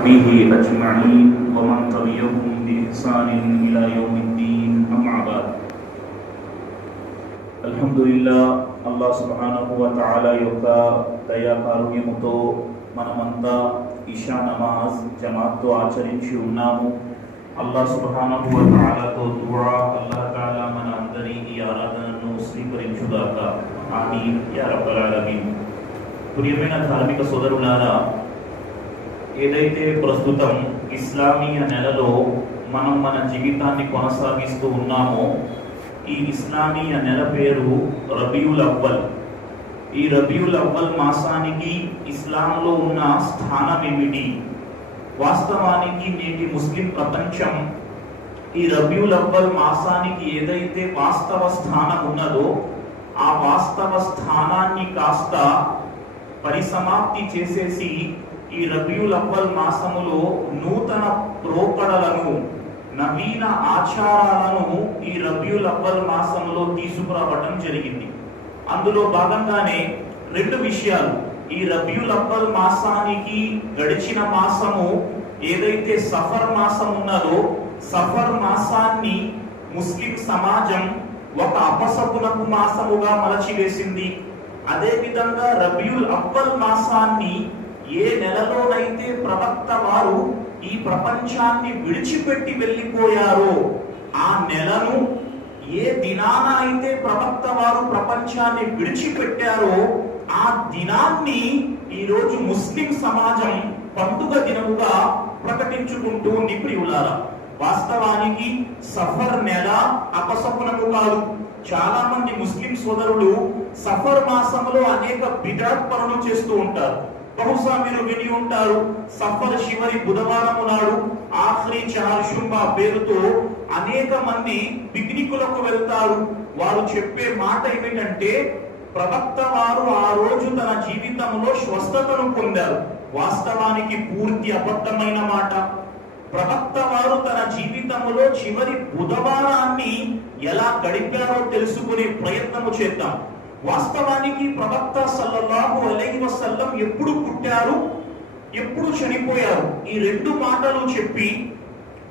وصحبه أجمعين ومن تبعهم بإحسان إلى يوم الدين أما بعد అల్హమ్దులిల్లాహ్ అల్లాహ్ సుబ్హానహు వ తఆలా యొక్క దయా కారుణ్యముతో మనమంతా ఇషా నమాజ్ జమాత్తో ఆచరించి ఉన్నాము. అల్లాహ్ సుబ్హానహు వ తఆలాతో దుఆ, అల్లాహ్ తఆలా మన అందరి ఈ ఆరాధనను స్వీకరించుగాక. ఆమీన్ యా రబ్బల్ ఆలమీన్. ప్రియమైన ధార్మిక సోదరులారా, ఏదైతే ప్రస్తుతం ఇస్లామీయ నెలలో మనం మన జీవితాన్ని కొనసాగిస్తూ ఉన్నామో, ఈ ఇస్లామీయ నెల పేరు రబీయుల్ అవ్వల్. ఈ రబీయుల్ అవ్వల్ మాసానికి ఇస్లాంలో ఉన్న స్థానం ఏమిటి? వాస్తవానికి నేటి ముస్లిం ప్రపంచం ఈ రబీయుల్ అవ్వల్ మాసానికి ఏదైతే వాస్తవ స్థానం ఉన్నదో ఆ వాస్తవ స్థానాన్ని కాస్త పరిసమాప్తి చేసేసి ఈ రబీయుల్ అవ్వల్ మాసములో నూతన ప్రోకడలను, నవీన ఆచారాలను ఈ రబీయుల్ అవ్వల్ మాసంలో తీసుకురావడం జరిగింది. అందులో భాగంగానే రెండు విషయాలు. ఈ రబీయుల్ అవ్వల్ మాసానికి గడిచిన మాసము ఏదైతే సఫర్ మాసం ఉన్నదో, సఫర్ మాసాన్ని ముస్లిం సమాజం ఒక అపశకునపు మాసముగా మలచివేసింది. అదే విధంగా రబీయుల్ అవ్వల్ మాసాన్ని ఏ నెలలోనైతే ప్రవక్త వారు ఈ ప్రపంచాన్ని విడిచిపెట్టి వెళ్ళిపోయారో, ఆ నెలను ఏ దినాన అయితే ప్రవక్త వారు ప్రపంచాన్ని విడిచిపెట్టారో ఆ దినాన్ని ఈరోజు ముస్లిం సమాజం పండుగ దినముగా ప్రకటించుకుంటూ నిప్రియులారా. వాస్తవానికి సఫర్ నెల అపశకునము కాదు. చాలా మంది ముస్లిం సోదరులు సఫర్ మాసంలో అనేక బిదఅత్ పనులు చేస్తూ ఉంటారు. బహుశా మీరు విని ఉంటారు, సఫర్ చివరి బుధవారం నాడు ఆఖరి చార్షుంబా పేరుతో అనేక మంది పిక్నికులకు వెళ్తారు. వారు చెప్పే మాట ఏమిటంటే, ప్రవక్త వారు ఆ రోజు తన జీవితంలో స్వస్థతను పొందారు. వాస్తవానికి పూర్తి అబద్ధమైన మాట. ప్రవక్త వారు తన జీవితంలో చివరి బుధవారాన్ని ఎలా గడిపారో తెలుసుకునే ప్రయత్నము చేద్దాం. వాస్తవానికి ప్రవక్త సల్లల్లాహు అలైహి వసల్లం ఎప్పుడు పుట్టారు, ఎప్పుడు చనిపోయారు, ఈ రెండు మాటలు చెప్పి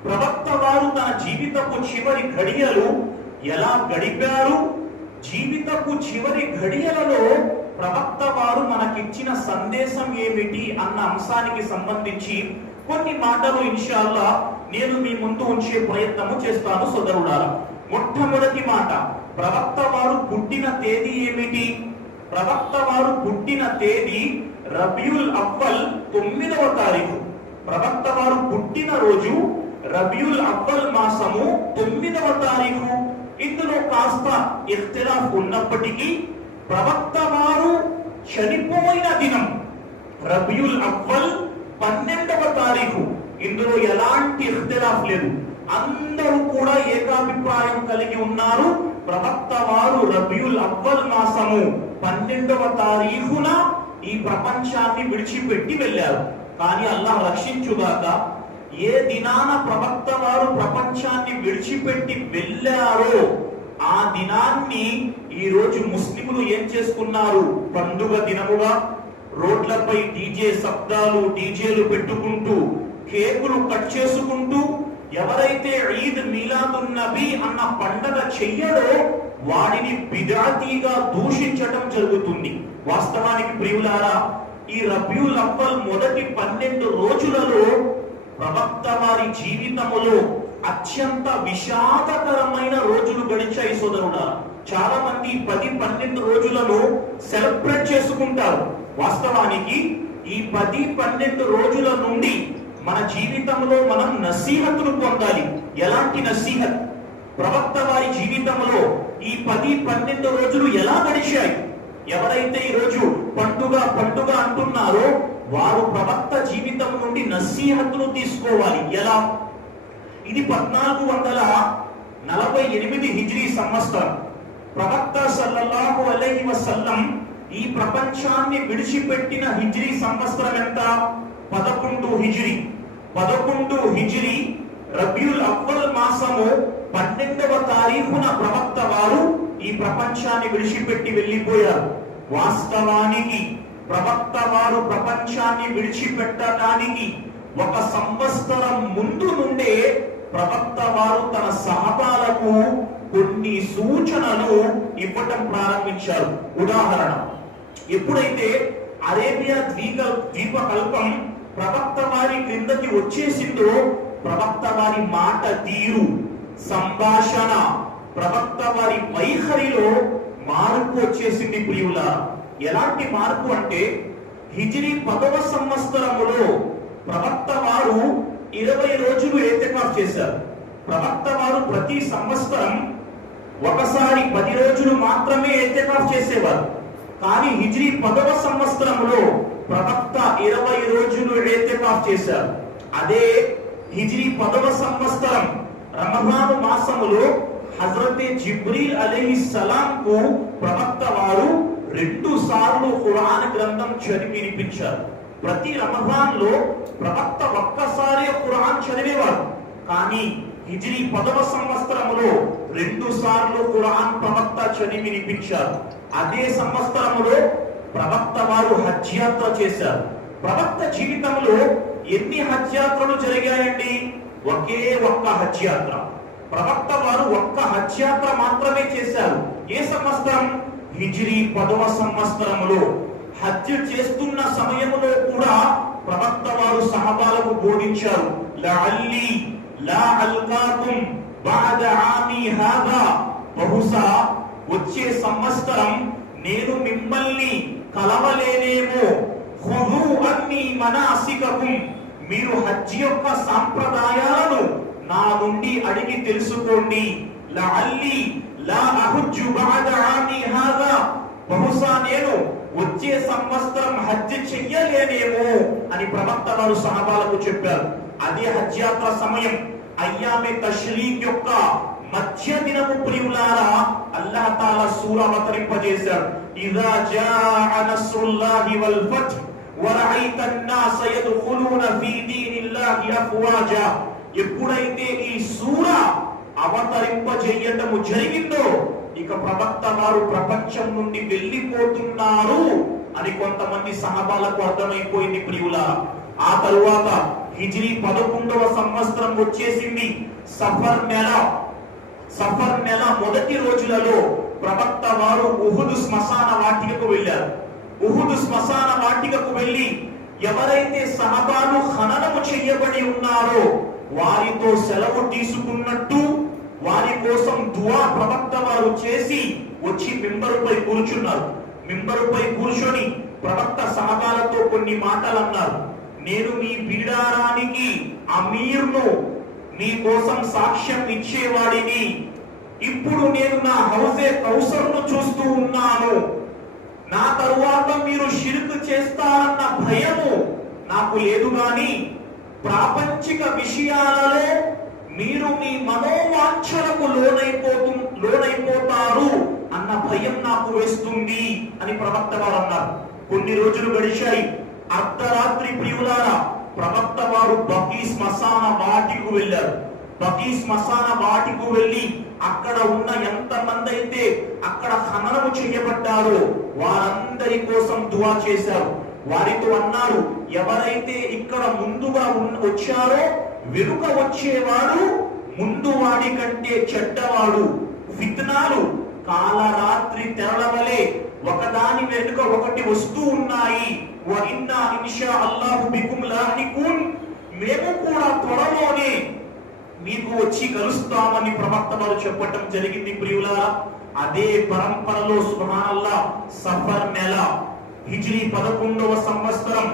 ప్రవక్త వారు తన జీవితపు చివరి ఘడియలు ఎలా గడిపారు, జీవితపు చివరి ఘడియలలో ప్రవక్త వారు మనకిచ్చిన సందేశం ఏమిటి అన్న అంశానికి సంబంధించి కొన్ని మాటలు ఇన్షాల్లా నేను మీ ముందు ఉంచే ప్రయత్నము చేస్తాను సోదరులారా. మొట్టమొదటి మాట, ప్రవక్త వారు పుట్టిన తేదీ ఏమిటి? ప్రవక్త వారు పుట్టిన తేదీ రబీయుల్ అవ్వల్ 9వ తారీఖు. ప్రవక్త వారు పుట్టిన రోజు రబీయుల్ అవ్వల్ మాసము 9వ తారీఖు. ఇందులో కాస్త ఇఖ్తిలాఫ్ ఉన్నప్పటికీ ప్రవక్త వారు చనిపోయిన దినం రబీయుల్ అవ్వల్ 12వ తారీఖు. ఇందులో ఎలాంటి ఇఖ్తిలాఫ్ లేదు. అందరూ కూడా ఏకాభిప్రాయం కలిగి ఉన్నారు. ప్రవక్త వారు రబీయుల్ అవ్వల్ మాసము 12వ తారీఖున ఈ ప్రపంచాన్ని విడిచిపెట్టి వెళ్ళారు. కానీ అల్లాహ్ రక్షించుగాక, ఏ దినాన ప్రవక్త వారు ప్రపంచాన్ని విడిచిపెట్టి వెళ్ళారో ఆ దినాన్ని ఈ రోజు ముస్లింలు ఏం చేసుకున్నారు? పండుగ దినముగా రోడ్లపై డీజే శబ్దాలు, డీజేలు పెట్టుకుంటూ, కేకులు కట్ చేసుకుంటూ, ఎవరైతే ఈద్ మీలాదున్ నబీ అన్న పండగ చెయ్యడో వాడిని బిదాతీగా దూషించడం జరుగుతుంది. వాస్తవానికి ప్రియులారా, ఈ రబీయుల్ అవ్వల్ మొదటి 12 రోజులలో ప్రవక్త వారి జీవితములో అత్యంత విషాదకరమైన రోజులు గడిచాయి సోదరుడా. చాలా మంది 10-12 రోజులను సెలబ్రేట్ చేసుకుంటారు. వాస్తవానికి ఈ 10-12 రోజుల నుండి మన జీవితంలో మనం నసీహతును పొందాలి. ఎలాంటి నసీహత్? ప్రవక్త వారి జీవితంలో ఈ 10-12 రోజులు ఎలా గడిచాయి? ఎవరైతే ఈ రోజు పండుగ పండుగ అంటున్నారో వారు ప్రవక్త జీవితం నుండి నసీహతును తీసుకోవాలి. ఎలా? ఇది 1448 హిజ్రీ సంవత్సరం. ప్రవక్త సల్లల్లాహు అలైహి వసల్లం ఈ ప్రపంచాన్ని విడిచిపెట్టిన హిజ్రీ సంవత్సరం ఎంత? 11 హిజ్రీ. 11 హిజ్రీ రబీయుల్ అవ్వల్ మాసము 12వ తారీఖున ప్రవక్త వారు ఈ ప్రపంచాన్ని విడిచిపెట్టి వెళ్ళిపోయారు. వాస్తవానికి ప్రవక్త వారు ప్రపంచాన్ని విడిచిపెట్టడానికి ఒక సంవత్సరం ముందు నుండే ప్రవక్త వారు తన సహబాలకు కొన్ని సూచనలు ఇవ్వటం ప్రారంభించారు. ఉదాహరణ, ఎప్పుడైతే అరేబియా ద్వీపకల్పం ప్రవక్త వారి క్రిందకి వచ్చేసిందో ప్రవక్త వారి మాట తీరు, సంభాషణ, ప్రవక్త వారి వైఖరిలో మార్పు వచ్చేసింది ప్రియుల. ఎలాంటి మార్పు అంటే హిజ్రీ 10వ సంవత్సరములో ప్రవక్త వారు 20 రోజులు ఏతికాఫ్ చేశారు. ప్రవక్త వారు ప్రతి సంవత్సరం ఒకసారి 10 రోజులు మాత్రమే ఏతికాఫ్ చేసేవారు. కానీ హిజ్రీ 10వ సంవత్సరంలో ప్రవక్త 20 రోజులు ఏతికాఫ్ చేశారు. అదే హిజ్రీ 10వ సంవత్సరం రమజాను మాసములో హజరత్ జిబ్రీల్ అలైహిస్సలాం కు ప్రవక్త వారు 2 సార్లు ఖురాన్ గ్రంథం చదివి వినిపించారు. ప్రతి రమజాన్ లో ప్రవక్త ఒక్కసారి ఖురాన్ చదివేవారు. కానీ హిజ్రీ 10వ సంవత్సరంలో 2 సార్లు ఖురాన్ ప్రవక్త చదివి వినిపించారు. అదే సంవత్సరంలో ప్రవక్త వారు హజ్ యాత్ర చేశారు. ప్రవక్త జీవితంలో ఎన్ని హజ్ యాత్రలు జరిగాయండి? ఒకే ఒక్క హజ్ యాత్ర. ప్రవక్త వారు ఒక్క హజ్ యాత్ర మాత్రమే చేశారు. ఏ సంవత్సరం? హిజ్రీ 10వ సంవత్సరంలో. హజ్ చేస్తున్న సమయంలో కూడా ప్రవక్త వారు సహబాలకు బోధించారు, లఅల్లీ లా అల్కాకుం బఅద ఆమీ హాదా, బహుశా వచ్చే సంవత్సరం నేను మిమ్మల్ని కలవలేనేమో, ఖుదు అన్నీ మనాసికకుం, మీరు హజ్ యొక్క సాంప్రదాయాలను నా నుండి అడిగి తెలుసుకోండి. లఅల్లీ లా అహుజ్జు బఅద ఆమీ హాదా, బహుశా నేను వచ్చే సంవత్సరం హజ్ చెయ్యలేనేమో అని ప్రవక్త వారు సహబాలకు చెప్పారు. అదే హజ్ యాత్ర సమయం అయ్యామే తష్రీక్ యొక్క మధ్య దినము ప్రియులారా అల్లాహ్ తాలా సూరా అవతరింపజేశాడు. ఇదా జాఅ నస్రుల్లాహి వల్ ఫత్ వరఐత అన్నాస యద్ఖులూన ఫీ దీనిల్లాహి అఫ్వాజా, ఎప్పుడైతే ఈ సూరా అవతరింపజేయటము జరిగిందో ఇక ప్రవక్త వారు ప్రపంచం నుండి వెళ్ళిపోతున్నారు అని కొంతమంది సహబాలకు అర్థమైపోయింది ప్రియులారా. ఆ తరువాత హిజ్రీ 11వ సంవత్సరం వచ్చేసింది. సఫర్ నెల మొదటి రోజులలో ప్రవక్త వారు ఉహుద్ శ్మశాన వాటికకు వెళ్ళారు. ఉహుద్ శ్మశాన వాటికకు వెళ్ళి ఎవరైతే సహబాలు ఖననము చేయబడి ఉన్నారో వారితో సెలవు తీసుకున్నట్టు వారి కోసం దుఆ ప్రవక్త వారు చేసి వచ్చి మింబరుపై కూర్చున్నారు. మింబరుపై కూర్చొని ప్రవక్త సహబాలతో కొన్ని మాటలు అన్నారు. నేను మీ బీడారానికి అమీర్ను, మీ కోసం సాక్ష్యం ఇచ్చేవాడిని. ఇప్పుడు నేను నా హౌజే కౌసర్ను చూస్తూ ఉన్నాను. నా తరువాత మీరు షిర్క్ చేస్తారన్న భయము నాకు లేదు, గాని ప్రాపంచిక విషయాలలో మీరు మీ మనోవాంఛలకు లోనైపోతారు అన్న భయం నాకు వేస్తుంది అని ప్రవక్త వారు అన్నారు. కొన్ని రోజులు గడిచాయి. అర్ధరాత్రి ప్రియులారా ప్రవక్త వారు బకీ శ్మశాన వాటికు వెళ్ళారు. బకీ శ్మశాన వాటికు వెళ్ళి అక్కడ ఉన్న ఎంతమంది అయితే అక్కడ ఖననము చేయబడ్డారో వారందరి కోసం దుఆ చేశారు. వారితో అన్నారు, ఎవరైతే ఇక్కడ ముందుగా వచ్చారో వెనుక వచ్చేవాడు ముందు వాడి కంటే చెడ్డవాడు. ఫిత్నాలు కాలరాత్రి తెరలవలే ఒకదాని వెనుక ఒకటి వస్తూ ఉన్నాయి. వ ఇన్నా ఇన్షా అల్లాహు బికుం లాహికున్, మేము కూడా త్వరలోనే మీకు వచ్చి కలుస్తామని ప్రవక్త వారు చెప్పటం జరిగింది ప్రియులారా. అదే పరంపరలో సుబ్హానల్లాహ్ సఫర్ నెల హిజ్రీ 11వ సంవత్సరం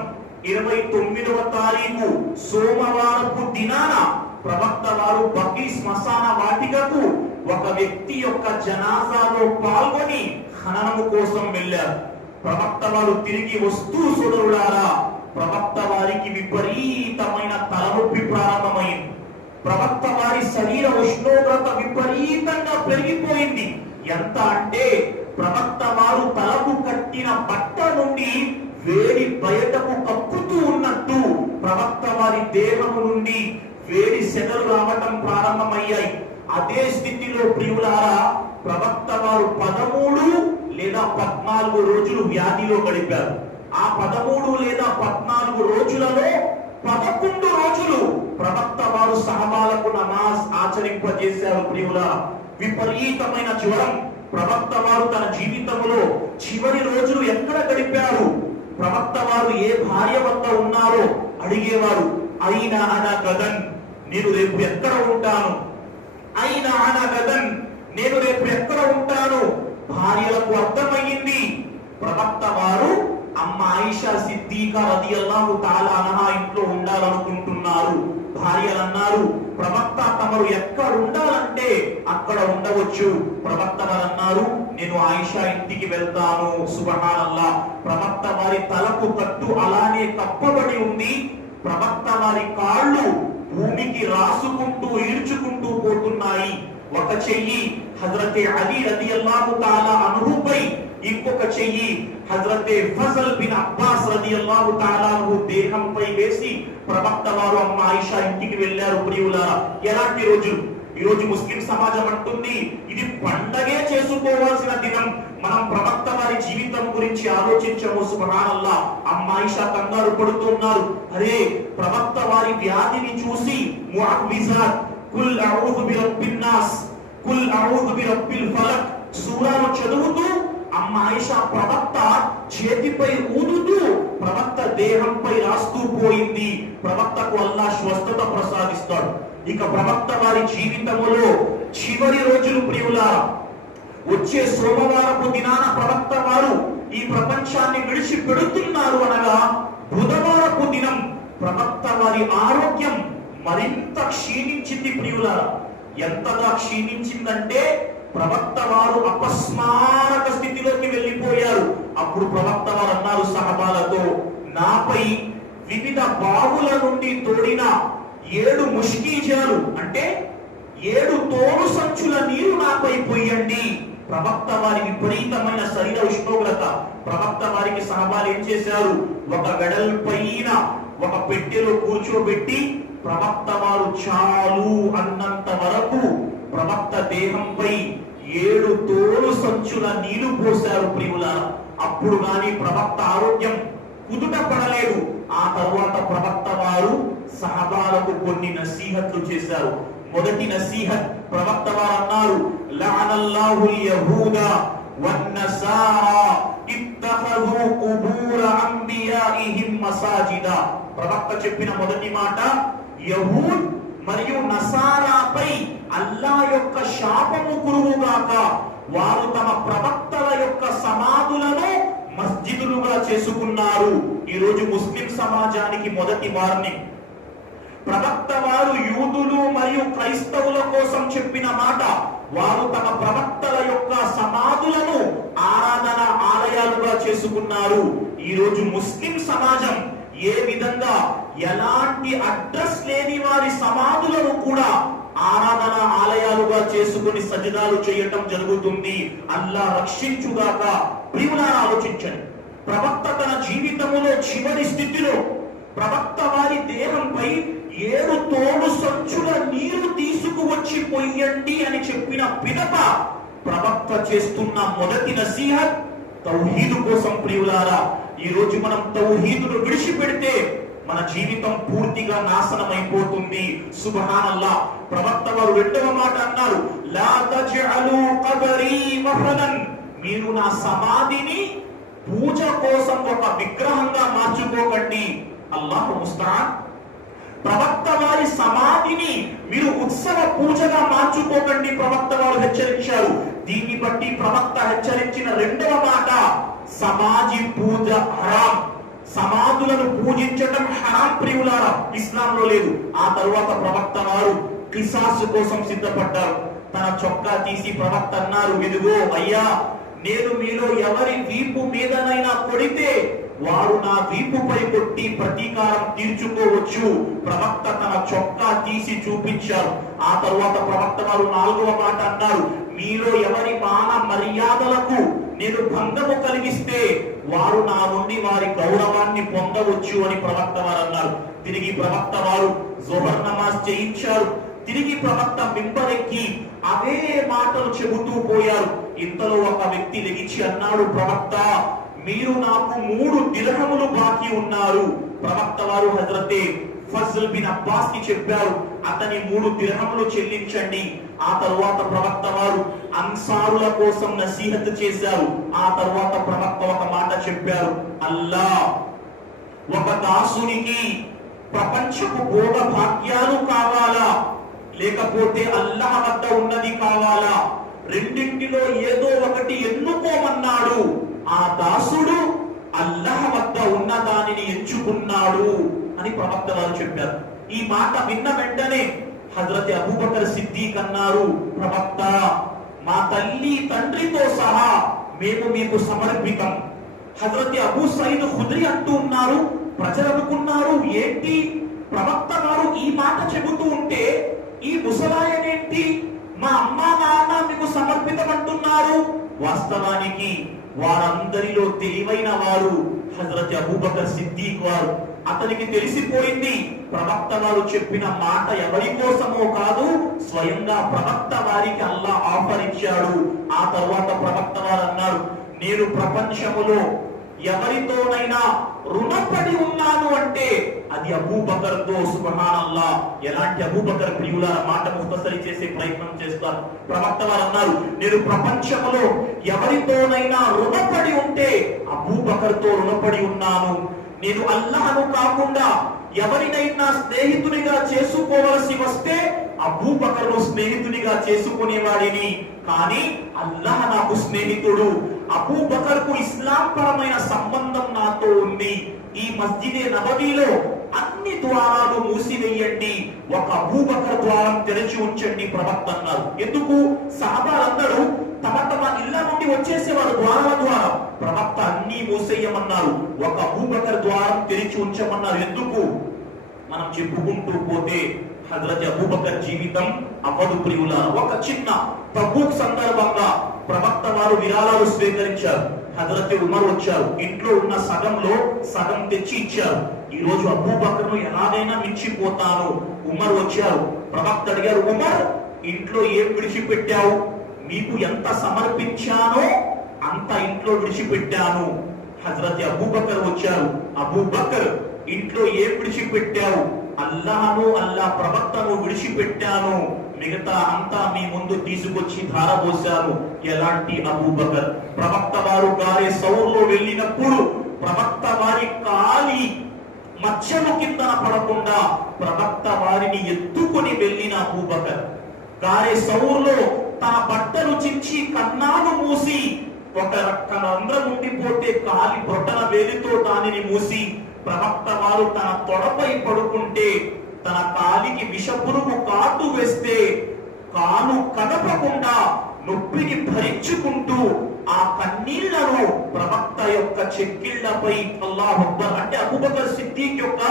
29వ తారీఖు సోమవారపు దినాన ప్రవక్త వారు బకీ శ్మశాన వాటికకు ఒక వ్యక్తి యొక్క జనాజాలో పాల్గొని ఖననము కోసం వెళ్ళారు. ప్రవక్త వారు తిరిగి వస్తూ సోదరులారా ప్రవక్త వారికి విపరీతమైన తలనొప్పి ప్రారంభమైంది. ప్రవక్త వారి శరీర ఉష్ణోగ్రత విపరీతంగా పెరిగిపోయింది. ఎంత అంటే ప్రవక్త వారు తలకు కట్టిన బట్ట నుండి వేడి బయటకు కక్కుతూ ఉన్నట్టు ప్రవక్త వారి దేహము నుండి వేడి సెగలు రావటం ప్రారంభమయ్యాయి. అదే స్థితిలో ప్రియులారా ప్రవక్త వారు 13 లేదా 14 రోజులు వ్యాధిలో గడిపారు. ఆ 13 లేదా 14 రోజులలో 11 రోజులు ప్రవక్త వారు సహబాలకు నమాజ్ ఆచరింపజేశారు. ప్రియులా, విపరీతమైన జ్వరం. ప్రవక్త వారు తన జీవితంలో చివరి రోజులు ఎక్కడ గడిపారు? ప్రవక్త వారు ఏ భార్య వద్ద ఉన్నారో అడిగేవారు. అయినా అనా గదన్, నేను రేపు ఎక్కడ ఉంటాను? అయినా అనా గదన్, నేను రేపు ఎక్కడ ఉంటాను? భార్యలకు అర్థమయ్యింది ప్రవక్త వారు అమ్మ ఆయిషా సిద్దీకా రదియల్లాహు తఆలా అన్హా ఇంట్లో ఉండాలనుకుంటున్నారు. భార్యలు అన్నారు, ప్రవక్త తమరు ఎక్కడ ఉండాలంటే అక్కడ ఉండవచ్చు. ప్రవక్త వారు అన్నారు, నేను ఆయిషా ఇంటికి వెళ్తాను. సుబ్హానల్లాహ్. ప్రవక్త వారి తలకు కట్టు అలానే కప్పబడి ఉంది. ప్రవక్త వారి కాళ్ళు భూమికి రాసుకుంటూ ఈడ్చుకుంటూ పోతున్నాయి. ఒక చెయ్యి హజరతే అలీ రదియల్లాహు తఆలా అన్హుపై, ఇంకొక చెయ్యి హజరతే ఫజల్ బిన్ అబ్బాస్ రదియల్లాహు తఆలా అన్హు దేహంపై వేసి ప్రవక్త వారు అమ్మ ఆయిషా ఇంటికి వెళ్ళారు. ప్రియులారా, ఎలాంటి రోజులు! ఈ రోజు ముస్లిం సమాజం అంటుంది ఇది పండగే చేసుకోవాల్సిన దినం. మనం ప్రవక్త వారి జీవితం గురించి ఆలోచించము. సుబ్హానల్లాహ్. అమ్మ ఆయిషా కంగారు పడుతున్నారు. అరే, ప్రవక్త వారి వ్యాధిని చూసి ముఅవ్విజాత్, కుల్ అఊదు బిరబ్బిన్ నాస్, కుల్ అఊదు బిరబ్బిల్ ఫలక్ సూరాను చదువుతూ అమ్మ ఆయిషా ప్రవక్త చేతిపై ఊదుతూ ప్రవక్త దేహంపై రాస్తూ పోయింది. ప్రవక్తకు అల్లాహ్ స్వస్థత ప్రసాదిస్తాడు. ఇక ప్రవక్త వారి జీవితంలో చివరి రోజులు ప్రియులారా, వచ్చే సోమవారపు దినాన ప్రవక్త వారు ఈ ప్రపంచాన్ని విడిచిపెడుతున్నారు అనగా బుధవారపు దినం ప్రవక్త వారి ఆరోగ్యం మరింత క్షీణించింది. ప్రియులారా, ఎంతగా క్షీణించిందంటే ప్రవక్త వారు అపస్మారక స్థితిలోకి వెళ్ళిపోయారు. అప్పుడు ప్రవక్త వారు అన్నారు సహబాలతో, నాపై వివిధ బావుల నుండి తోడిన 7 ముష్కీజాలు అంటే 7 తోడు సంచుల నీరు నాపై పోయండి. ప్రవక్త వారి విపరీతమైన శరీర ఉష్ణోగ్రత. ప్రవక్త వారికి సహబాలు ఏం చేశారు? ఒక వెడల్పైన ఒక పెట్టెలో కూర్చోబెట్టి ప్రవక్త వారు చాలు అన్నంత వరకు ప్రవక్త దేహంపై 7 తోడు సంచుల నీళ్లు పోశారు. ప్రియులారా, అప్పుడు గాని ప్రవక్త ఆరోగ్యం కుదుట పడలేదు. ఆ తరువాత ప్రవక్త వారు సహబాలకు కొన్ని నసీహత్లు చేశారు. మొదటి నసీహత్ ప్రవక్త వారు అన్నారు, లఅనల్లాహుల్ యహూద వన్నసారా ఇత్తఖదు కుబూర అంబియాఇహిం మసాజిదా. ప్రవక్త చెప్పిన మొదటి మాట, యహూద్ మరియు నసారాపై అల్లాహ్ యొక్క శాపము కురువుగాక. వారు తమ ప్రవక్తల యొక్క సమాధులను మస్జిదులుగా చేసుకున్నారు. ఈ రోజు ముస్లిం సమాజానికి మొదటి వార్నింగ్. ప్రవక్త వారు యూదులు మరియు క్రైస్తవుల కోసం చెప్పిన మాట, వారు తమ ప్రవక్తల యొక్క సమాధులను ఆరాధన ఆలయాలుగా చేసుకున్నారు. ఈ రోజు ముస్లిం సమాజం ఏ విధంగా ఎలాంటి అడ్రస్ లేని వారి సమాధులను కూడా ఆరాధన ఆలయాలుగా చేసుకుని సజదాలు చేయటం జరుగుతుంది. అల్లాహ్ రక్షించుగాక. ప్రియులారా, ఆలోచించండి. ప్రవక్త తన జీవితంలో చివరి స్థితిలో ప్రవక్త వారి దేహంపై 7 తోడు సంచుల నీరు తీసుకువచ్చి పొయ్యండి అని చెప్పిన పిదప ప్రవక్త చేస్తున్న మొదటి నసీహత్ తౌహీదు కోసం. ప్రియులారా, ఈ రోజు మనం తౌహీదును విడిచిపెడితే మన జీవితం పూర్తిగా నాశనం అయిపోతుంది. సుబ్హానల్లాహ్. ప్రవక్త వారు రెండవ మాట అన్నారు, లా తజ్అలు కబరీ మఫదన్, మీరు నా సమాధిని పూజ కోసం ఒక విగ్రహంగా మార్చుకోకండి. అల్లాహు ముస్తాన్. ప్రవక్త వారి సమాధిని మీరు ఉత్సవ పూజగా మార్చుకోకండి. ప్రవక్త వారు హెచ్చరించారు. దీన్ని బట్టి ప్రవక్త హెచ్చరించిన రెండవ మాట, సమాధి పూజ హరాం. సమాధులను పూజించటం హరాం. ప్రియులారా, ఇస్లాంలో లేదు. ఆ తరువాత ప్రవక్త వారు కిసాస్ కోసం సిద్ధపడ్డారు. తన చొక్కా తీసి ప్రవక్త అన్నారు, ఇదిగో అయ్యా, నేను మీలో ఎవరి వీపు మీదనైనా కొడితే వారు నా వీపుపై కొట్టి ప్రతీకారం తీర్చుకోవచ్చు. ప్రవక్త తన చొక్కా తీసి చూపించారు. ఆ తరువాత ప్రవక్త వారు నాలుగవ మాట అన్నారు, మీలో ఎవరి మాన మర్యాదలకు నేను భంగము కలిగిస్తే వారు నా నుండి వారి గౌరవాన్ని పొందవచ్చు అని ప్రవక్త వారు అన్నారు. తిరిగి ప్రవక్త వారు జోహర్ నమాజ్ చేయించారు. తిరిగి ప్రవక్త మింబరెక్కి అవే మాటలు చెబుతూ పోయారు. ఇంతలో ఒక వ్యక్తి లెగిచి అన్నాడు, ప్రవక్త, మీరు నాకు 3 దిర్హములు బాకీ ఉన్నారు. ప్రవక్త వారు హజరతే ఫజ్ల్ బిన్ అబ్బాస్ కి చెప్పారు, అతని 3 దిర్హములు చెల్లించండి. ఆ తరువాత ప్రవక్త వారు అన్సారుల కోసం నసీహత్ చేశారు. ఆ తరువాత ప్రవక్త ఒక మాట చెప్పారు, అల్లా ఒక దాసునికి ప్రపంచపు భోగ భాగ్యాలు కావాలా, లేకపోతే అల్లాహ్ వద్ద ఉన్నది కావాలా? రెండింటిలో ఏదో ఒకటి ఎన్నుకోమన్నాడు. ఆ దాసుడు అల్లాహ్ వద్ద ఉన్న దానిని ఎంచుకున్నాడు అని ప్రవక్త వారు చెప్పారు. ఈ మాట విన్న వెంటనే హజరత్ అబూబకర్ సిద్దీక్ అన్నారు, ప్రవక్త, మా తల్లి తండ్రితో సహా మేము మీకు సమర్పితం. హజరత్ అబూ సయీద్ ఖుద్రీ అంటూ ఉన్నారు, ప్రజలు అనుకున్నారు, ఏంటి ప్రవక్త గారు ఈ మాట చెబుతూ ఉంటే ఈ ముసలాయనేంటి మా అమ్మా నాన్న మీకు సమర్పితం అంటున్నారు? వాస్తవానికి వారందరిలో తెలివైన వారు హజరత్ అబూబకర్ సిద్దీక్ వారు. అతనికి తెలిసిపోయింది, ప్రవక్త వారు చెప్పిన మాట ఎవరి కోసమో కాదు, స్వయంగా ప్రవక్త వారికి అల్లాహ్ ఆఫర్ ఇచ్చాడు. ఆ తర్వాత ప్రవక్త వారు అన్నారు, నేను ప్రపంచములో ఎవరితోనైనా రుణపడి ఉన్నాను అంటే అది అబూబకర్ తో. సుబ్హానల్లాహ్. ఎలాంటి అబూబకర్ ప్రియుల మాట ముఖతసరి చేసే ప్రయత్నం చేస్తారు. ప్రవక్త వారు అన్నారు, నేను ప్రపంచంలో ఎవరితోనైనా రుణపడి ఉంటే అబూబకర్ తో రుణపడి ఉన్నాను. నేను అల్లాహ్ను కాకుండా ఎవరినైనా స్నేహితునిగా చేసుకోవలసి వస్తే అబూబకర్ను స్నేహితునిగా చేసుకునేవాడిని, కానీ అల్లాహ్ నాకు స్నేహితుడు. అబూబకర్ కు ఇస్లాం పరమైన సంబంధం నాతో ఉంది. ఈ మస్జిదే నబవీలో అన్ని ద్వారాలు మూసివేయండి, ఒక అబూబకర్ ద్వారం తెరిచి ఉంచండి ప్రవక్త అన్నారు. ఎందుకు? సహాబాలందరూ తమ తమ ఇళ్ల నుండి వచ్చేసేవారు ద్వారాల ద్వారా. ప్రవక్త అన్ని మూసేయమన్నారు, ఒక అబూబకర్ ద్వారం తెరిచి ఉంచమన్నారు. ఎందుకు? మనం చెప్పుకుంటూ పోతే హజరత్ అబూబకర్ జీవితం అవ్వదు ప్రియులారా. ఒక చిన్న తబూక్ సందర్భంగా ప్రవక్త వారు విరాళాలు స్వీకరించారు. హజరత్ ఉమర్ వచ్చారు, ఇంట్లో ఉన్న సగంలో సగం తెచ్చి ఇచ్చారు. ఈ రోజు అబూబకర్ను ఎలాగైనా మించిపోతాను. ఉమర్ వచ్చారు, ప్రవక్త అడిగారు, ఉమర్ ఇంట్లో ఏం విడిచిపెట్టావు? మీకు ఎంత సమర్పించానో అంత ఇంట్లో విడిచిపెట్టాను. హజరత్ అబూబకర్ వచ్చారు, అబూబకర్ ఇంట్లో ఏం విడిచిపెట్టావు? అల్లాహను అల్లాహ్ ప్రవక్తను విడిచిపెట్టాను, మిగతా అంతా మీ ముందు తీసుకొచ్చి ధారపోశాను. ఎలాంటి అబూబకర్? ప్రవక్త వారు గారే సౌర్లో వెళ్ళినప్పుడు ప్రవక్త వారి కాలి మధ్యలో కిందన పడకుండా ప్రవక్త వారిని ఎత్తుకొని వెళ్ళిన అబూబకర్. గారే సౌర్లో తన బట్టలు చించి కన్నాను మూసి, ఒక రంధ్రం ఉండిపోతే కాలి బొట్టన వేలితో దానిని మూసి, ప్రవక్త వారు తన తొడపై పడుకుంటే తన కాలికి విషపురుగు కాటు వేస్తే కాలు కదపకుండా నొప్పిని భరించుకుంటూ ఆ కన్నీళ్లను ప్రవక్త యొక్క చెక్కిళ్లపై అల్లాహు అక్బర్ అంటే అబూబకర్ సిద్దీక్ యొక్క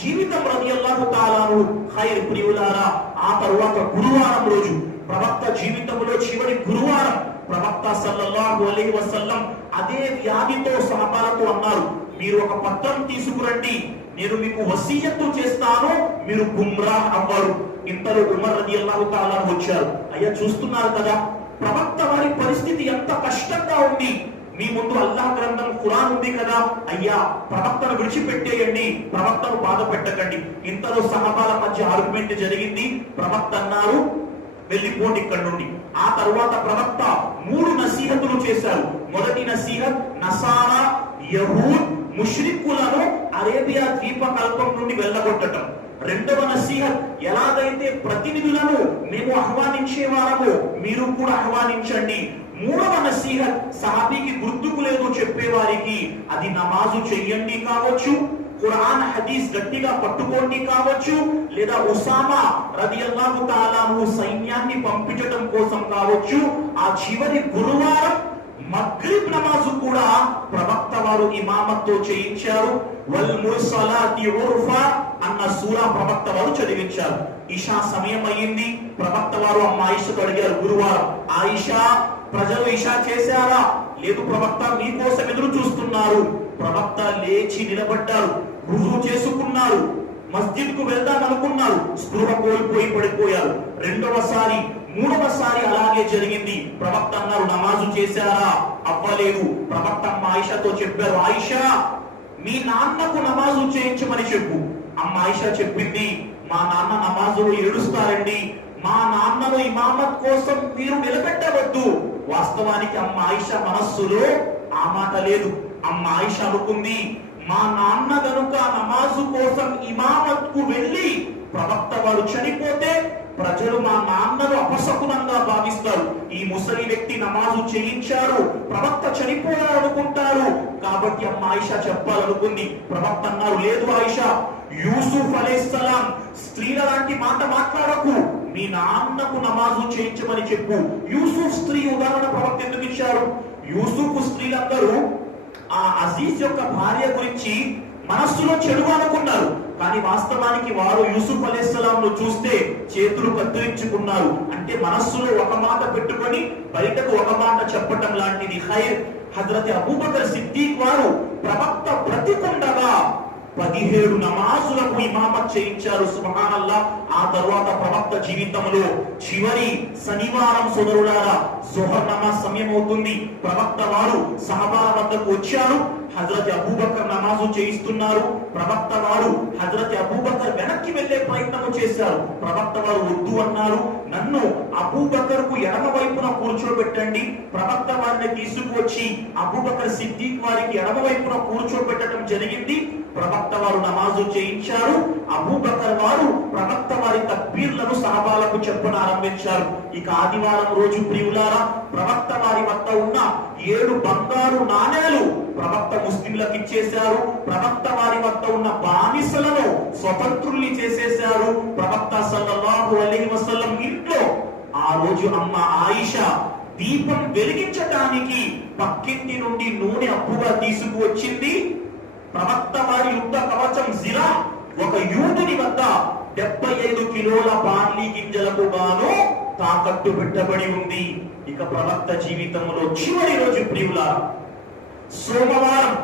జీవితం రలియల్లాహు తఆలా అన్హు. ఖైర్ ప్రియులారా, ఆ తరువాత గురువారం రోజు ప్రవక్త జీవితంలో చివరి గురువారం ప్రవక్త సల్లల్లాహు అలైహి వసల్లం అదే వ్యాధితో సహాబాలతో అన్నారు, మీరు ఒక పత్రం తీసుకురండి, నేను మీకు వసీయత్తు చేస్తాను, మీరు గుమ్రాహ్ అవ్వరు. ఇంతలో ఉమర్ రలియల్లాహు తఆలా వచ్చారు. అయ్యా చూస్తున్నారు కదా ప్రవక్త వారి పరిస్థితి ఎంత కష్టంగా ఉంది, మీ ముందు అల్లాహ్ గ్రంథం ఖురాన్ ఉంది కదా, అయ్యా ప్రవక్తను విడిచిపెట్టేయండి, ప్రవక్తను బాధ పెట్టకండి. ఇంతలో సహాబాల మధ్య ఆర్గ్యుమెంట్ జరిగింది. ప్రవక్త అన్నారు, వెళ్ళిపోండి ఇక్కడ నుండి. ఆ తరువాత ప్రవక్త 3 నసీహతులు చేశారు. మొదటి నసీహత్ నసారా యహూద్ ముష్రిక్కులను అరేబియా ద్వీపకల్పం నుండి వెళ్ళగొట్టడం. రెండవ నసీహత్ ఎలాగైతే ప్రతినిధులను మేము ఆహ్వానించేవారమో మీరు కూడా ఆహ్వానించండి. మూడవ నసీహత్ సహాబీకి గుర్తుకు లేదు చెప్పేవారికి అది నమాజు చెయ్యండి కావచ్చు, ఖురాన్ హదీస్ గట్టిగా పట్టుకోండి కావచ్చు, లేదా ఉసామా రలియల్లాహు తఆలా అన్హు సైన్యాన్ని పంపించడం కోసం కావచ్చు. ఆ చివరి గురువారం మగ్రిబ్ నమాజు కూడా ప్రవక్త వారు ఇమామత్తో చేయించారు. వల్ ముర్సలాతి ఉర్ఫా అన్న సూరా ప్రవక్త వారు చదివించారు. ఇషా సమయం అయ్యింది. ప్రవక్త వారు అమ్మ ఆయిషతో అడిగారు, గురువారం ఆయిషా ప్రజలు ఇషా చేశారా? లేదు ప్రవక్త, మీకోసం ఎదురు చూస్తున్నారు. ప్రవక్త లేచి నిలబడ్డారు, రుజువు చేసుకున్నారు, మస్జిద్ కు వెళ్దాం అనుకున్నారు, స్పృహ కోల్పోయి పడిపోయారు. రెండవసారి మూడవసారి అలాగే జరిగింది. ప్రవక్త అన్నారు, నమాజు చేశారా? అవ్వలేదు. ప్రవక్త అమ్మ ఆయిషతో చెప్పారు, ఆయిషా మీ నాన్నకు నమాజు చేయించమని చెప్పు. అమ్మ ఆయిషా చెప్పింది, మా నాన్న నమాజులో ఏడుస్తారండి, మా నాన్నను ఇమామత్ కోసం మీరు నిలబెట్టవద్దు. వాస్తవానికి అమ్మ ఆయిషా మనస్సులో ఆ మాట లేదు. అమ్మ ఆయిషా అనుకుంది, మా నాన్న గనుక నమాజు కోసం ఇమామత్ కు వెళ్ళి ప్రవక్త వారు చనిపోతే ప్రజలు మా నాన్నను అపశకునంగా భావిస్తారు. ఈ ముసలి వ్యక్తి నమాజు చేయించారు, ప్రవక్త చనిపోయారు అనుకుంటారు. కాబట్టి అమ్మ ఆయిషా చెప్పాలనుకుంది. ప్రవక్త అన్నారు, లేదు ఆయిషా, యూసుఫ్ అలైహిస్సలాం స్త్రీల లాంటి మాట మాట్లాడకు, మీ నాన్నకు నమాజు చేయించమని చెప్పు. యూసుఫ్ స్త్రీ ఉదాహరణ ప్రవక్త ఎందుకు ఇచ్చారు? యూసుఫ్ స్త్రీలందరూ ఆ అజీజ్ యొక్క భార్య గురించి మనస్సులో చెడుగా అనుకున్నారు. కానీ వాస్తవానికి వారు యూసుఫ్ అలైహిస్సలాం ను చూస్తే చేతులు కత్తిరించుకున్నారు. అంటే మనస్సులో ఒక మాట పెట్టుకొని బయటకు ఒక మాట చెప్పటం లాంటిది ఖైర్. హజరత్ అబూబకర్ సిద్దిక్ వారు ప్రవక్త బ్రతికుండగా 17 నమాజులకు ఇమామత్ చేయించారు. సుబ్హానల్లాహ్. ఆ తర్వాత ప్రవక్త జీవితంలో చివరి శనివారం సోదరులారా జోహర్ నమాజ్ సమయం అవుతుంది. ప్రవక్త వారు సహబాల వద్దకు వచ్చారు. హజరత్ అబూబకర్ నమాజు చేయిస్తున్నారు. ప్రవక్త వారు హజరత్ అబూబకర్ వెనక్కి వెళ్లే ప్రయత్నం చేశారు. ప్రవక్త వారు వద్దు అన్నారు. నన్ను అబూబకర్ కు ఎడమ వైపున కూర్చోబెట్టండి. ప్రవక్త వారిని తీసుకువచ్చి అబూబకర్ సిద్దిక్ వారికి ఎడమ వైపున కూర్చోబెట్టడం జరిగింది. ప్రవక్త వారు నమాజు చేయించారు. అబూబకర్ వారు ప్రవక్త వారి తక్బీర్లను సహబాలకు చెప్పనారంభించారు. ఇక ఆదివారం రోజు ప్రియులారా ప్రవక్త వారి వద్ద ఉన్న 7 బంగారు నాణేలు ప్రవక్త ముస్లింలకు ఇచ్చేశారు. ప్రవక్త వారి వద్ద ఉన్న బానిసలను స్వతంత్రుల్ని చేసేశారు. ప్రవక్త సల్లల్లాహు అలైహి వసల్లం ఇంట్లో ఆ రోజు అమ్మ ఆయిషా దీపం వెలిగించడానికి పక్కింటి నుండి నూనె అప్పుగా తీసుకువచ్చింది. ప్రవక్త వారి యుద్ధ కవచం జిరా ఒక యూదుని వద్ద 75 కిలోల బార్లీ గింజలకు గాను తాకట్టు పెట్టబడి ఉంది. ఇక ప్రవక్త జీవితంలో చివరి రోజు ప్రియులారా సోమవారం.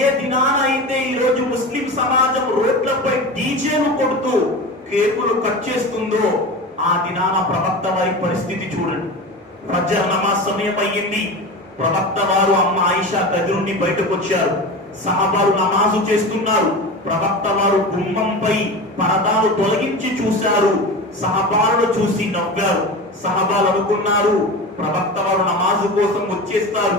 ఏ దినాన అయితే ఈ రోజు ముస్లిం సమాజం రోడ్లపై డీజేలు కొడుతూ కేకులు కట్ చేస్తుందో ఆ దినాన ప్రవక్త వారి పరిస్థితి చూడండి. ఫజర్ నమాజ్ సమయం అయ్యింది. ప్రవక్త వారు అమ్మ ఆయిషా గది నుండి బయటకు వచ్చారు. సహబాలు నమాజు చేస్తున్నారు. ప్రవక్త వారు గుమ్మంపై పరదాలు తొలగించి చూశారు. సహబాలను చూసి నవ్వారు. సహబాలు అనుకున్నారు ప్రవక్త వారు నమాజు కోసం వచ్చేస్తారు.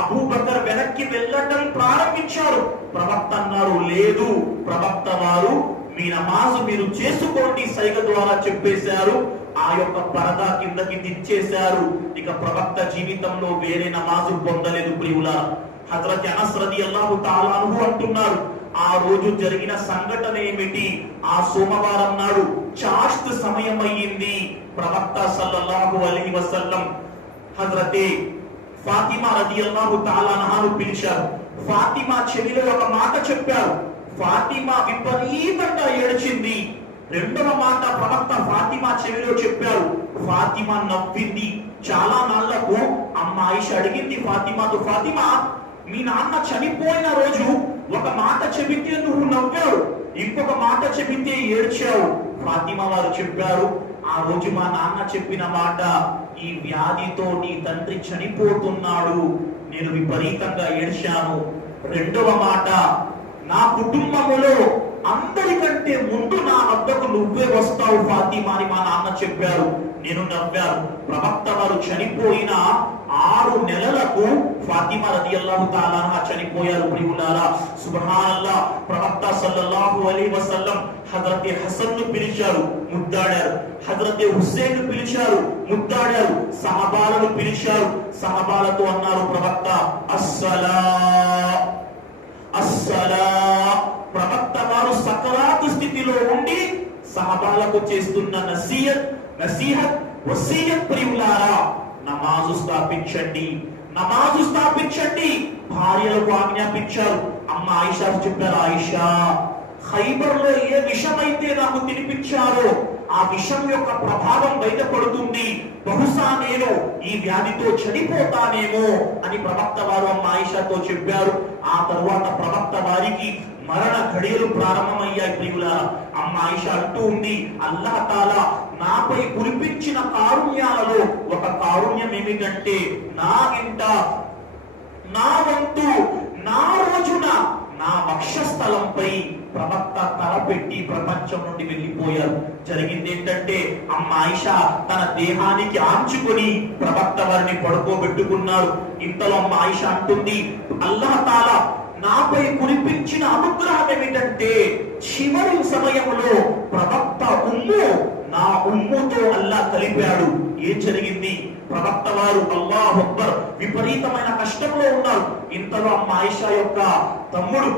అబూబకర్ వెనక్కి వెళ్ళటం ప్రారంభించారు. ప్రవక్త అన్నారు, లేదు, ప్రవక్త వారు మీ నమాజు మీరు చేసుకోండి సైగ ద్వారా చెప్పేశారు. ఆ యొక్క పరదా కిందకి దించేశారు. ఇక ప్రవక్త జీవితంలో వేరే నమాజు పొందలేదు ప్రియులారా. హజరత్ అనస్ రదియల్లాహు తఆలా అన్హు అంటున్నారు, ఆ రోజు జరిగిన సంఘటన ఏమిటి? ఆ సోమవారం నాడు చాష్త్ సమయం అయ్యింది. ప్రవక్త సల్లల్లాహు అలైహి వసల్లం హజరతే ఫాతిమా రదియల్లాహు తఆలా అన్హాను పిలిచారు. ఫాతిమా చెవిలో ఒక మాట చెప్పారు. ఫాతిమా విపరీతంగా ఏడ్చింది. రెండవ మాట ప్రవక్త ఫాతిమా చెవిలో చెప్పారు. ఫాతిమా నవ్వింది. చాలా నాళ్లకు అమ్మ ఆయిషా అడిగింది ఫాతిమాతో, ఫాతిమా, మీ నాన్న చనిపోయిన రోజు ఒక మాట చెబితే నువ్వు నవ్వావు, ఇంకొక మాట చెబితే ఏడ్చావు. ఫాతిమా వారు చెప్పారు, ఆ రోజు మా నాన్న చెప్పిన మాట, ఈ వ్యాధితో నీ తండ్రి చనిపోతున్నాడు, నేను విపరీతంగా ఏడ్చాను. రెండవ మాట, నా కుటుంబములో అందరికంటే ముందు నా వద్దకు నువ్వే వస్తావు ఫాతిమా అని మా నాన్న చెప్పారు. నేను నవ్వాను. ప్రవక్త వారు చనిపోయిన 6 నెలలకు ఫాతిమా రదియల్లాహు తఆలా అన్హా చనిపోయారు. ప్రియులారా సుబ్హానల్లాహ్. ప్రవక్త సల్లల్లాహు అలైహి వసల్లం హజరత్ హసన్ ను పిలిచారు, ముద్దాడారు. హజరత్ హుస్సేన్ ను పిలిచారు, ముద్దాడారు. సహబాలను పిలిచారు. సహబాలతో అన్నారు ప్రవక్త, అస్సలా అస్సలా. ప్రవక్త వారు సకరాతు స్థితిలో ఉండి సహబాలకు చేస్తున్న నసీహత్ వసీయత్ ప్రియులారా, నమాజు స్థాపించండి, నమాజు స్థాపించండి. భార్యలకు ఆజ్ఞాపించారు. అమ్మ ఆయిషా చెప్పారు, ఆయిషా, ఖైబర్ లో ఏ విషం అయితే నాకు తినిపించారో ఆ విషం యొక్క ప్రభావం బయటపడుతుంది, బహుశా నేను ఈ వ్యాధితో చనిపోతానేమో అని ప్రవక్త వారు అమ్మ ఆయిషాతో చెప్పారు. ఆ తరువాత ప్రవక్త వారికి మరణ ఘడియలు ప్రారంభమయ్యాయి. ప్రియులారా, అమ్మ ఆయిషా అంటూ ఉంది, అల్లాహ్ తాలా నాపై కురిపించిన కారుణ్యాలలో ఒక కారుణ్యం ఏమిటంటే, నా ఇంట నా వంతు నా రోజున నా వక్షస్థలంపై ప్రవక్త తలపెట్టి ప్రపంచం నుండి వెళ్ళిపోయారు. జరిగింది ఏంటంటే అమ్మ ఆయిషా తన దేహానికి ఆంచుకొని ప్రవక్త వారిని పడుకోబెట్టుకున్నారు. ఇంతలో అమ్మ ఆయిషా అంటుంది, అల్లాహ్ తాలా నాపై కురిపించిన అనుగ్రహం ఏమిటంటే చివరి సమయంలో ప్రవక్త ఉమ్ము నా ఉమ్ముతో అల్లాహ్ కలిపాడు. ఏం జరిగింది? ప్రవక్త వారు అల్లాహు అక్బర్ విపరీతమైన కష్టంలో ఉన్నారు. ఇంతలో అమ్మ ఆయిషా యొక్క తమ్ముడు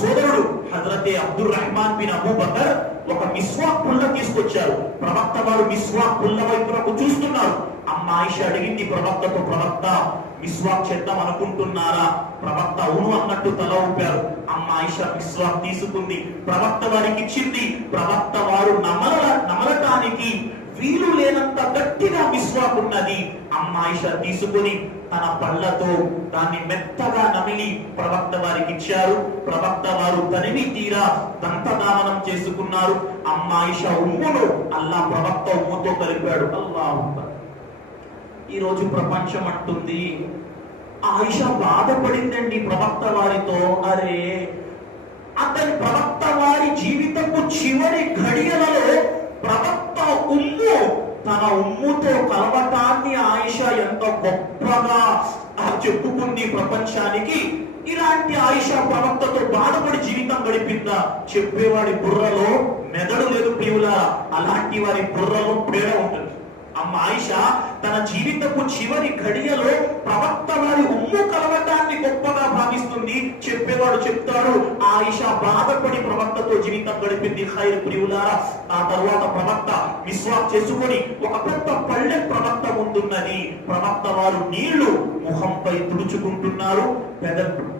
సోదరుడు హజరతే Abdur Rahman bin Abu Bakr ఒక మిస్వాక్ పుల్ల తీసుకొచ్చారు. ప్రవక్త వారు మిస్వాక్ పుల్ల వైపునకు చూస్తున్నారు. అమ్మ ఆయిషా అడిగింది ప్రవక్తతో, ప్రవక్త మిస్వాక్ చేద్దాం అనుకుంటున్నారా? ప్రవక్త అవును అన్నట్టు తల ఊపారు. అమ్మ ఆయిషా మిస్వాక్ తీసుకుంది, ప్రవక్త వారికి ఇచ్చింది. ప్రవక్త వారు నమలటానికి వీలు లేనంత గట్టిగా మిస్వాక్ ఉన్నది. అమ్మ ఆయిషా తీసుకుని తన పళ్ళతో దాన్ని మెత్తగా నమిలి ప్రవక్త వారికి ఇచ్చారు. ప్రవక్త వారు తనివి తీరా దంతదామనం చేసుకున్నారు. అమ్మ ఆయిషా ఉమ్మును అల్లాహ్ ప్రవక్త ఉమ్ముతో కలిపాడు. అల్లాహు అక్బర్. ఈ రోజు ప్రపంచం అంటుంది, ఆయిషా బాధపడిందండి ప్రవక్త వారితో. అరే, అతని ప్రవక్త వారి జీవితపు చివరి ఘడియలలో ప్రవక్త ఉమ్ము తన ఉమ్ముతో కలవటాన్ని ఆయిషా ఎంత గొప్పగా చెప్పుకుంది ప్రపంచానికి. ఇలాంటి ఆయిషా ప్రవక్తతో బాధపడి జీవితం గడిపిందా? చెప్పేవాడి బుర్రలో మెదడు లేదు ప్రియులారా, అలాంటి వారి బుర్రలో పేడ ఉంటుంది. అమ్మ ఆయిషా తన జీవితపు చివరి ఘడియలో ప్రవక్త వారి ఉమ్ము కలవటాన్ని గొప్పగా భావిస్తుంది. చెప్పేవాడు చెప్తాడు, ఆయిషా బాధపడి ప్రవక్తతో జీవితం గడిపింది. ఖైర్ ప్రియులారా, ఆ తర్వాత ప్రవక్త మిస్వాక్ చేసుకొని ఒక పెద్ద పళ్ళె ప్రవక్త ముందున్నది. ప్రవక్త వారు నీళ్లు ముఖంపై తుడుచుకుంటున్నారు.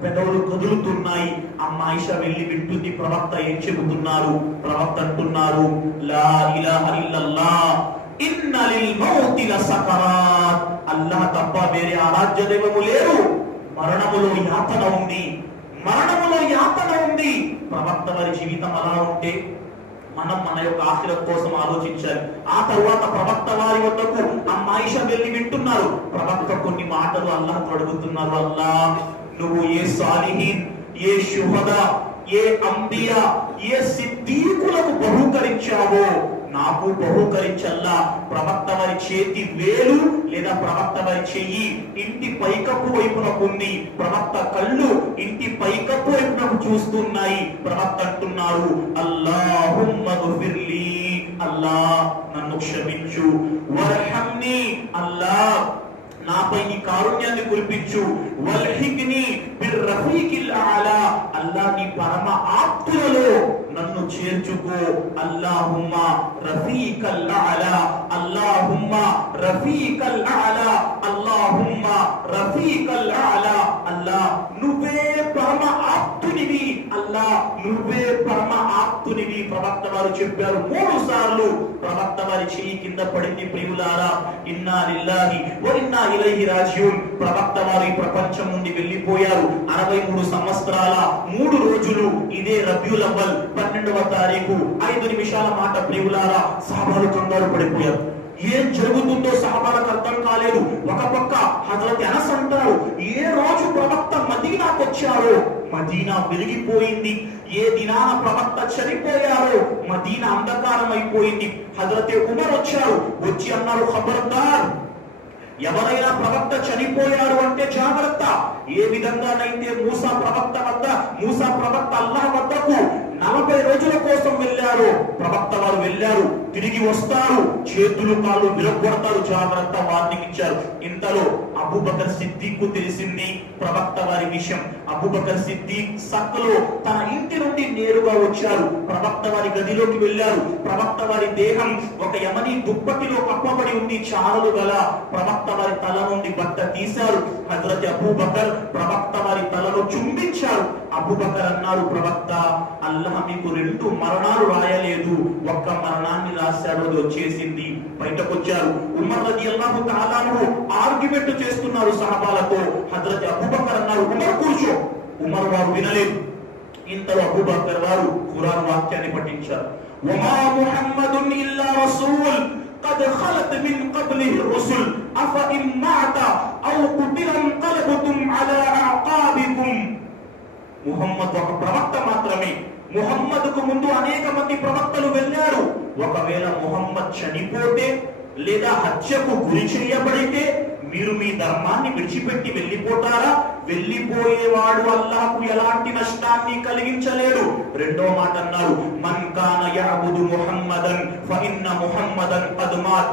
పెదవులు కదులుతున్నాయి. అమ్మ ఆయిషా వెళ్ళి వింటుంది ప్రవక్త ఏం చెబుతున్నారు. ప్రవక్త అంటున్నారు, లా ఇలాహ ఇల్లల్లాహ్ ఇన్నలిల్ మౌతి లసకరాత్. అల్లాహ్ తప్ప వేరే ఆరాధ్య దైవము లేరు. మరణములో యాతన ఉంది, మరణములో యాతన ఉంది. ప్రవక్త వారి జీవితం అలా ఉంటే మనం మన యొక్క ఆఖిరత్ కోసం ఆలోచించాలి. ఆ తర్వాత ప్రవక్త వారి వద్దకు అమ్మ ఆయిషా వెళ్ళి వింటున్నారు. ప్రవక్త కొన్ని మాటలు అల్లాహ్ అడుగుతున్నారు. అల్లాహ్, నువ్వు ఏ సాలిహీన్, ఏ షుహదా, ఏ అంబియా, ఏ సిద్దీకులకు బహుకరించావో నాకు బహుకరించల్లా. ప్రవక్త వారి చేతి వేలు లేదా ప్రవక్త వారి చెయ్యి ఇంటి పైకప్పు వైపునకు ఉంది. ప్రవక్త కళ్ళు ఇంటి పైకప్పు వైపునకు చూస్తున్నాయి. ప్రవక్త అంటున్నారు, అల్లాహుమ్మ గుఫిర్లీ, అల్లాహ్ నన్ను క్షమించు, వర్హమ్ని, అల్లాహ్ నాపై నీ కారుణ్యాన్ని కురిపించు, వల్హిక్ని బిర్రఫీకిల్ ఆలా, అల్లాహ్ నీ పరమ ఆప్తులలో నన్ను చేర్చుకో. అల్లాహుమ్మ రఫీకల్ ఆలా, అల్లాహుమ్మ రఫీకల్ ఆలా, అల్లాహుమ్మ రఫీకల్ ఆలా. అల్లాహ్ నువ్వే పరమ ఆప్తునివి, అల్లాహ్ నువ్వే పరమ ఆప్తునివి. ప్రవక్త వారు చెప్పారు 3 సార్లు. ప్రవక్త వారి చెయ్యి కింద పడింది. ప్రియులారా, ఇన్నా లిల్లాహి వ ఇన్నా ఇలైహి రాజిఊన్. ప్రవక్త వారు ఈ ప్రపంచం నుండి వెళ్ళిపోయారు. 63 సంవత్సరాల 3 రోజులు. ఇదే రబీఉల్ అవ్వల్ 12వ తారీఖు 5 నిమిషాల మాట. ప్రియులారా, సహాబాలు కంగారు పడిపోయారు. ఏం జరుగుతుందో సహాబాలకు అర్థం కాలేదు. ఒక పక్క హజరత్ అనస్ అంటారు, ఏ రోజు ప్రవక్త మదీనాకు వచ్చారో మదీనా వెలిగిపోయింది. ఏ దినాన ప్రవక్త చనిపోయారో మదీనా అంధకారం అయిపోయింది. హజరతే ఉమర్ వచ్చారు. వచ్చి అన్నారు, ఖబర్దార్, ఎవరైనా ప్రవక్త చనిపోయారు అంటే జాగ్రత్త. ఏ విధంగానైతే మూసా ప్రవక్త అల్లాహ్ వద్దకు 40 రోజుల కోసం వెళ్ళారు. ప్రవక్త వారు వెళ్ళారు, తిరిగి వస్తారు, చేతులు కాళ్ళు విరగొడతారు, జాగ్రత్త వార్నింగ్ ఇచ్చారు. ఇంతలో అబూబకర్ సిద్దిక్ తెలిసింది ప్రవక్త వారి విషయం. అబూబకర్ సిద్దిక్ సక్కలో తన ఇంటి నుండి నేరుగా వచ్చారు. ప్రవక్త వారి గదిలోకి వెళ్ళారు. ప్రవక్త వారి దేహం ఒక యమనీ దుప్పటిలో కప్పబడి ఉంది, చారలు గల. ప్రవక్త వారి తల నుండి బట్ట తీశారు. హజరత్ అబూబకర్ ప్రవక్త వారి తలను చుంబించారు. అబూబకర్ అన్నారు, ప్రవక్త, అల్లాహ్ మీకు 2 మరణాలు రాయలేదు, ఒక్క మరణాన్ని రాశాడు, అది వచ్చేసింది. బయటకు వచ్చారు. ఉమర్ రలియల్లాహు తఆలా అన్హు ఆర్గ్యుమెంట్ చేస్తున్నారు సహాబాలతో. హజరత్ అబూబకర్ అన్నారు, ఉమర్ కూర్చో. ఉమర్ వారు వినలేదు. ఇంతలో అబూబకర్ వారు ఖురాన్ వాక్యాన్ని పఠించారు. వమా ముహమ్మదున్ ఇల్లా రసూల్ قد خلت من قبله الرسل افإن مات او قتل انقلبتم على اعقابكم. ముహమ్మద్ ఒక ప్రవక్త మాత్రమే, ముహమ్మద్కు ముందు అనేక మంది ప్రవక్తలు వెళ్ళారు. ఒకవేళ ముహమ్మద్ చనిపోతే లేదా హత్యకు గురి చేయబడితే మీరు మీ ధర్మాన్ని విడిచిపెట్టి వెళ్ళిపోతారా? వెళ్ళిపోయేవాడు అల్లాహకు ఎలాంటి నష్టాన్ని కలిగించలేడు. రెండో మాట అన్నారు, మన్ కాన యఅబుదు ముహమ్మదన్ ఫఇన్న ముహమ్మదన్ ఖద్ మాత్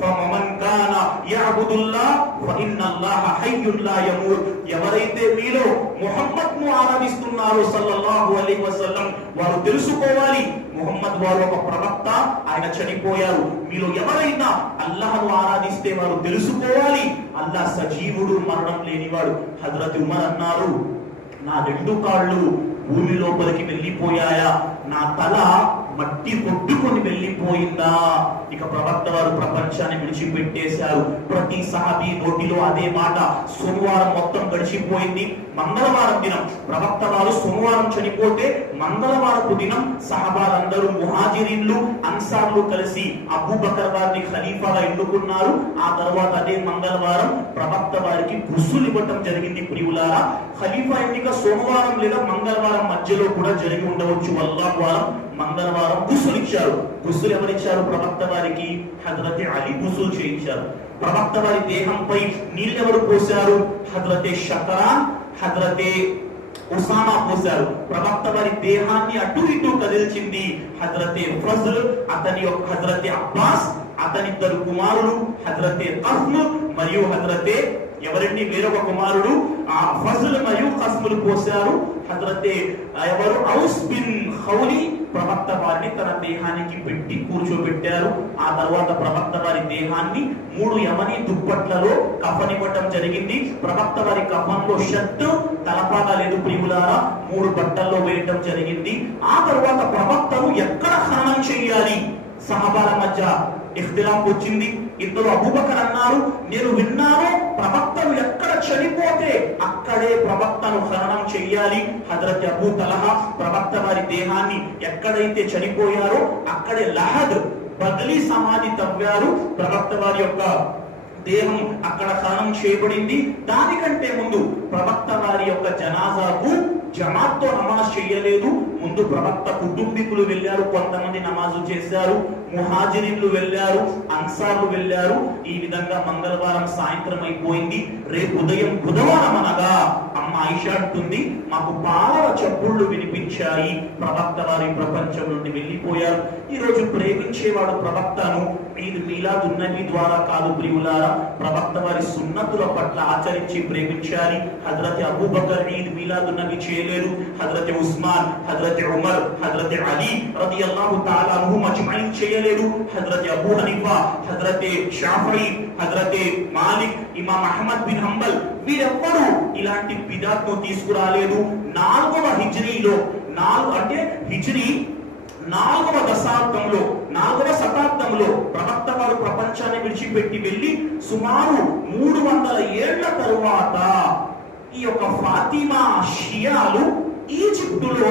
ఫమన్ కాన యఅబుదుల్లాహ్ ఫఇన్నల్లాహ హయ్యున్ లా యమూత్. ఎవరైతే మీలో ముహమ్మద్ను ఆరాధిస్తున్నారో సల్లల్లాహు అలైహి వసల్లం, వారు తెలుసుకోవాలి ముహమ్మద్ వారు ఒక ప్రవక్త, ఆయన చనిపోయారు. మీలో ఎవరైనా అల్లాహ్ను ఆరాధిస్తే వారు తెలుసుకోవాలి అల్లాహ్ సజీవుడు, మరణం లేనివాడు. హజరత్ ఉమర్ అన్నారు, నా రెండు కాళ్ళు భూమి లోపలికి వెళ్ళిపోయాయా, నా తల మట్టి కొట్టుకొని వెళ్ళిపోయిందా? ఇక ప్రవక్త వారు ప్రపంచాన్ని విడిచిపెట్టేశారు. ప్రతి సహాబీ నోటిలో అదే మాట. సోమవారం మొత్తం గడిచిపోయింది, మంగళవారం దినం ప్రవక్త వారు సోమవారం చనిపోతే మంగళవారపు దినం సహాబాలందరూ ముహాజిరీన్లు అన్సార్లు కలిసి అబూబకర్ వారిని ఖలీఫాగా ఎన్నుకున్నారు. ఆ తర్వాత అదే మంగళవారం ప్రవక్త వారికి గుస్సులు ఇవ్వటం జరిగింది. ప్రియులారా, ఖలీఫా ఎన్నిక సోమవారం లేదా మంగళవారం మధ్యలో కూడా జరిగి ఉండవచ్చు. అల్లాహు ఆలం. మంగళవారం గుస్సులు ఇచ్చారు. గుస్సులు ఎవరిచ్చారు? ప్రవక్త వారికి హజరత్ అలీ గుస్సులు చేయించారు. ప్రవక్త వారి దేహంపై నీళ్ళెవరు పోశారు? హజరతే షకరాన్, హజరతే ఉసామా పోశారు. ప్రవక్త వారి దేహాన్ని అటు ఇటు కదిల్చింది హజరతే ఫజ్ల్, అతని యొక్క హజరతే అబ్బాస్, అతని ఇద్దరు కుమారులు హజరతే అహ్మ్ మరియు హజరతే ఎవరండి వేరొక కుమారుడు ఫజ్ల్ మరియు ఖస్ములు పోశారు. హజరతే ఎవరు ఔస్ బిన్ ఖౌలి ప్రవక్త వారిని తన దేహానికి పెట్టి కూర్చోబెట్టారు. ఆ తర్వాత ప్రవక్త వారి దేహాన్ని 3 యమనీ దుప్పట్లలో కఫనివ్వటం జరిగింది. ప్రవక్త వారి కఫన్లో షర్ట్ తలపాగా లేదు ప్రియులారా, 3 బట్టల్లో వేయటం జరిగింది. ఆ తర్వాత ప్రవక్తను ఎక్కడ ఖననం చేయాలి? సహాబాల మధ్య ఇఖ్తిలాఫ్ వచ్చింది. ఇద్దరు అబూబకర్ అన్నారు, నేను విన్నాను ప్రవక్తను ఎక్కడ చనిపోతే అక్కడే ప్రవక్తను ఖననం చెయ్యాలి. హజరత్ అబూ తలహా ప్రవక్త వారి దేహాన్ని ఎక్కడైతే చనిపోయారో అక్కడే లహద్ బదలీ సమాధి తవ్వారు. ప్రవక్త వారి యొక్క దేహం అక్కడ ఖననం చేయబడింది. దానికంటే ముందు ప్రవక్త వారి యొక్క జనాజాకు జమాత్తో నమాజ్ చేయలేదు. ముందు ప్రవక్త కుటుంబీకులు వెళ్ళారు, కొంతమంది నమాజు చేశారు, ముహాజిరీన్లు వెళ్ళారు, అన్సార్లు వెళ్ళారు. ఈ విధంగా మంగళవారం సాయంత్రం అయిపోయింది. రేపు ఉదయం బుధవారం అనగా అమ్మ ఆయిషా అంటుంది, మాకు పాలవ చప్పుళ్ళు వినిపించాయి, ప్రవక్త వారి ప్రపంచం నుండి వెళ్ళిపోయారు. ఈ రోజు ప్రేమించేవాడు ప్రవక్తను ఈద్ మీలాదున్ నబీ ద్వారా కాదు ప్రియులారా, ప్రవక్త వారి సున్నతుల పట్ల ఆచరించి ప్రేమించాలి. హజరత్ అబూబకర్ ఈద్ మీలాదున్ నబీ చేయలేరు, హజరత్ ఉస్మాన్, హజరత్ ఉమర్, హజరత్ అలీ రదియల్లాహు తఆలా అన్హుమ్ అజ్మঈన్ చేయలేరు, హజరత్ అబూ హనీఫా, హజరత్ షాఫీ, హజరత్ మాలిక్, ఇమాం అహ్మద్ బిన్ హంబల్ వీరెవ్వరూ ఇలాంటి బిదాత్ను తీసుకురాలేదు. 4వ హిజ్రీలో అంటే హిజ్రీ 4వ దశాబ్దంలో 4వ శతాబ్దంలో ప్రవక్త వారు ప్రపంచాన్ని విడిచిపెట్టి వెళ్ళి సుమారు 300 ఏళ్ల తరువాత ఈ యొక్క ఫాతిమా షియాలు ఈజిప్టులో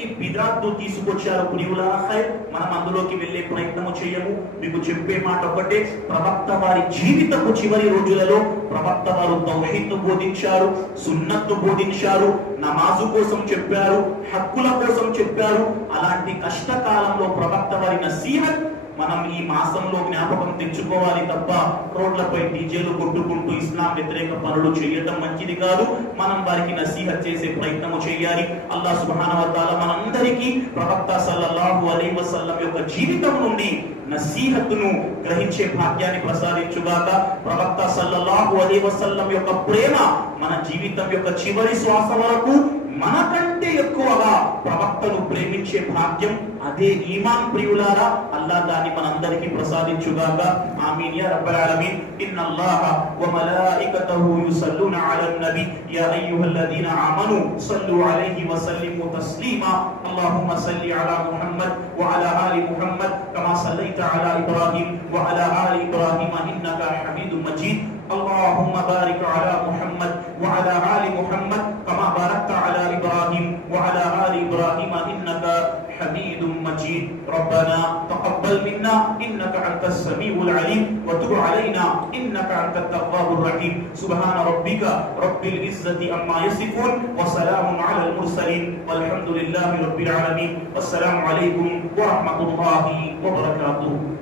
ఈ బిదాత్ను తీసుకొచ్చారు. ప్రియులారా, ఖైర్ మనం అందులోకి వెళ్ళే ప్రయత్నము చేయము. మీకు చెప్పే మాట ఒకటే, ప్రవక్త వారి జీవితపు చివరి రోజులలో ప్రవక్త వారు తౌహీద్ను బోధించారు, సున్నత్ను బోధించారు, నమాజు కోసం చెప్పారు, హక్కుల కోసం చెప్పారు. అలాంటి కష్టకాలంలో ప్రవక్త వారి నసీహత్ మనం ఈ మాసంలో జ్ఞాపకం తెచ్చుకోవాలి తప్ప రోడ్లపై డీజేలు కొట్టుకుంటూ ఇస్లాం వ్యతిరేక పనులు చేయటం మంచిది కాదు. మనం వారికి నసీహత్ చేసే ప్రయత్నము చేయాలి. అల్లాహ్ సుబ్హానహు వ తఆలా మనందరికీ ప్రవక్త సల్లల్లాహు అలైహి వసల్లం యొక్క జీవితం నుండి నసీహత్తును గ్రహించే భాగ్యాన్ని ప్రసాదించుగాక. ప్రవక్త సల్లల్లాహు అలైహి వసల్లం యొక్క ప్రేమ మన జీవితం యొక్క చివరి శ్వాస వరకు మనకంటే ఎక్కువగా ప్రవక్తను ప్రేమించే భాగ్యం, అదే ఈమాన్ ప్రియులారా. అల్లాహ్ దాన్ని మనందరికీ ప్రసాదించుగాక. ఆమీన్ యా రబ్బల్ ఆలమీన్. ఇన్నల్లాహ వ మలాయికతహు యుసల్లున అలన్ నబీ యా అయ్యుహల్లదీన ఆమనూ సల్లు అలైహి వ సల్లిము తస్లీమా. అల్లాహుమ్మ సల్లి అలా ముహమ్మద్ వ అలా ఆలి ముహమ్మద్ కమా సల్లైత అలా ఇబ్రాహీం వ అలా ఆలి ఇబ్రాహీం ఇన్నక హమీదుమ్ మజీద్. اللهم بارك على محمد وعلى آل محمد كما باركت على إبراهيم وعلى آل إبراهيم إنك حميد مجيد. ربنا تقبل منا لنا إنك أنت السميع العليم وتب علينا إنك أنت التواب الرحيم سبحان ربك رب العزة عما يصفون وسلام على المرسلين والحمد لله رب العالمين والسلام عليكم ورحمة الله وبركاته.